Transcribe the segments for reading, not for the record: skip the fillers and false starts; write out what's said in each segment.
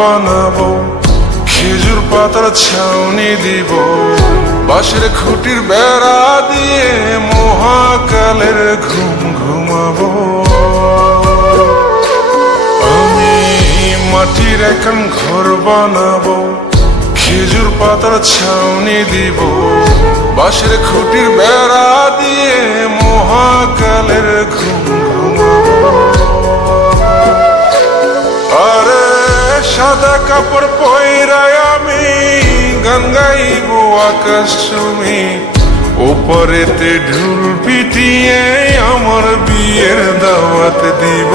বানাবো, খেজুর পাতার ছাউনি দিব, বাঁশের খুঁটির বেড়া দিয়ে মহাকালের ঘুম ঘুমাবো। আমি মাটির এখন ঘর বানাবো, খেজুর পাতার ছাউনি দিব, বাঁশের খুঁটির বেড়া দিয়ে মহাকালের ঘুম ঘুমাবো। আরে সাদা কাপড় পয়রায় আমি গান গাইব আকাশ চুমি, ওপরেতে ঢোল পিটিয়ে আমার বিয়ের দাওয়াত দিব।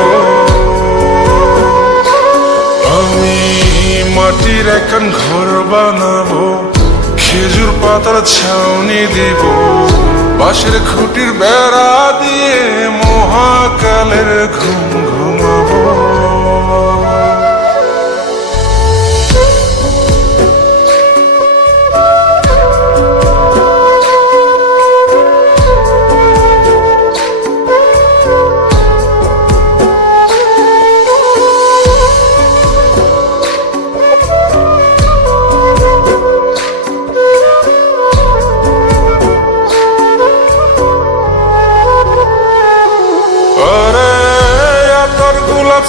আমি মাটির এখন ঘর বানাবো, খেজুর পাতার ছাউনি দিব, বাঁশের খুঁটির বেড়া দিয়ে মহাকালের ঘুম ঘুমাবো।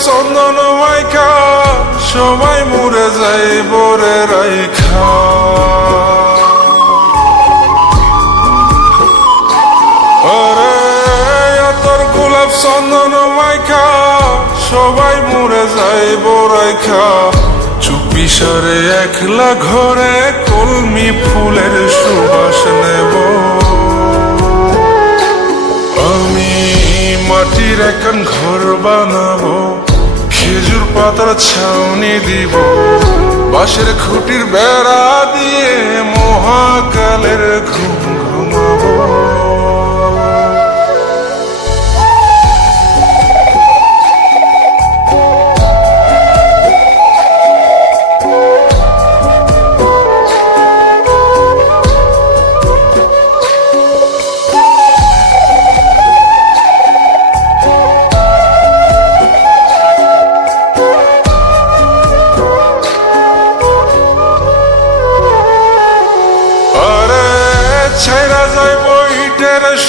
চন্দন মাইকা সবাই মরে যাই বরে রাইখা, আরে তোর গোলাপ চন্দন মাইকা সবাই মরে যাই বরাইখা, চুপি সারে একলা ঘরে কলমি ফুলের সুবাস নেব। আমি মাটির এখন ঘর বানাবো, খেজুর পাতার ছাউনি দিব, বাঁশের খুঁটির বেড়া দিয়ে মহাকালের ঘুম ঘুমাবো।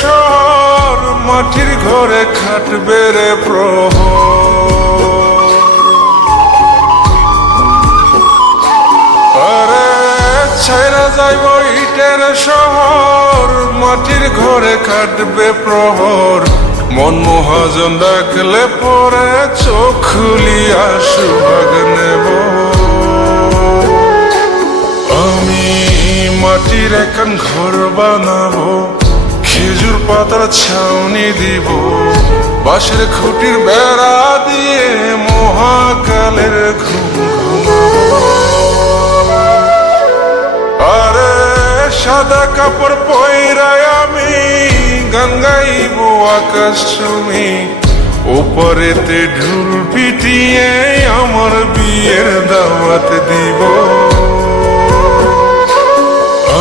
শহর মাটির ঘরে খাটবে রে প্রহর, আরে ছাইরা যাইব ইটের শহর মাটির ঘরে খাটবে প্রহর, মন মহাজন ডাকলে পরে চোখ খুলিয়া সুভাগ নেব। আমি মাটির এখন ঘর বানাবো, খেজুর পাতার ছাউনি দিব, বাঁশের খুঁটির বেড়া দিয়ে মহাকালের ঘুম ঘুমাবো। আরে সাদা কাপড় পয়রায় আমি গান গাইব আকাশ চুমি, ওপরেতে ঢোল পিটিয়ে আমার বিয়ের দাওয়াত দিব।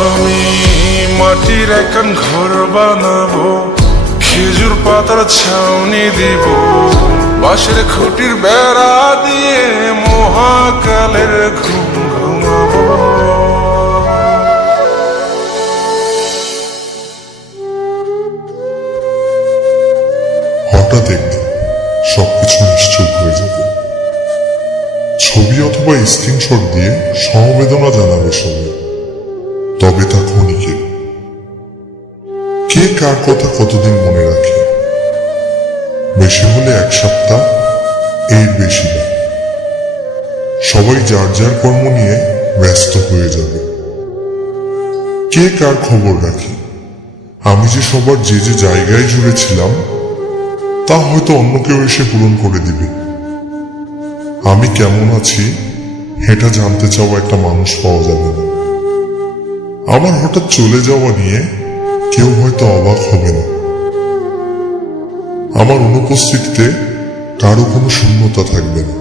আমি মাটির এখন ঘর বানাবো, খেজুর পাতার ছাউনি দিব, বাঁশের খুঁটির বেড়া দিয়ে মহাকালের ঘুম ঘুমাবো। হঠাৎ একদিন সবকিছু নিশ্চুপ হয়ে যাবে। ছবি অথবা স্ক্রিনশট দিয়ে সমবেদনা জানাবে সবাই, তবে তা ক্ষণিকে। কে কার কথা কতদিন মনে রাখে? বেশি হলে এক সপ্তাহ, এর বেশি না। সবাই যার যার কর্ম নিয়ে ব্যস্ত হয়ে যাবে। কে কার খবর রাখে? আমি যে সবার যে যে জায়গায় জুড়ে ছিলাম তা হয়তো অন্য কেউ এসে পূরণ করে দিবে। আমি কেমন আছি এটা জানতে চাওয়া একটা মানুষ পাওয়া যাবে না। আমার হঠাৎ চলে যাওয়া নিয়ে কেউ হয়তো অবাক হবে না। আমার অনুপস্থিতিতে কারো কোনো শূন্যতা থাকবে না।